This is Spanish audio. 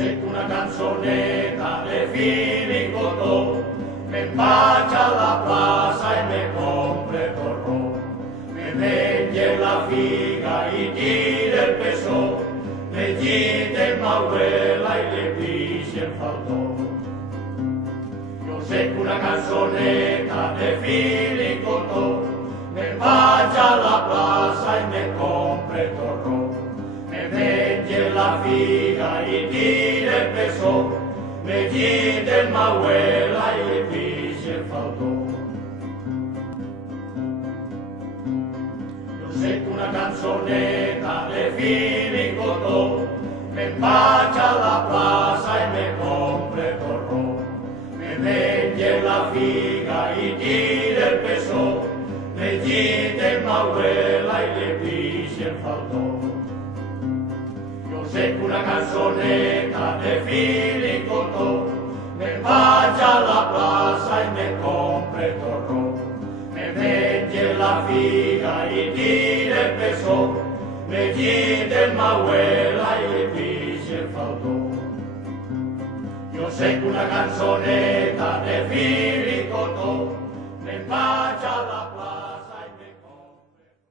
sento una canzonetta de Filicotò, me bacia la plaza e me compre torró, me vende la figa y tira el peso, me quite el abuela y le pise el faltón. Yo sé que una canzoneta de Filicotò, me bacia la plaza y me compre torró, me vende la figa y tira el peso, me quite el abuela y le pise el faltón. Yo sé que una canzoneta de Filicotò, me bacia la plaza y me compre torró, me vende la figa y tira el peso, me quite el abuela y le pise el faltón. Yo sé que una canzoneta de Filicotò, me bacia la plaza y me compre torró, me vende la figa y tira el peso, me quite el abuela y le pise el faltón. Yo sé que una canzoneta de Filicotò, me bacia la plaza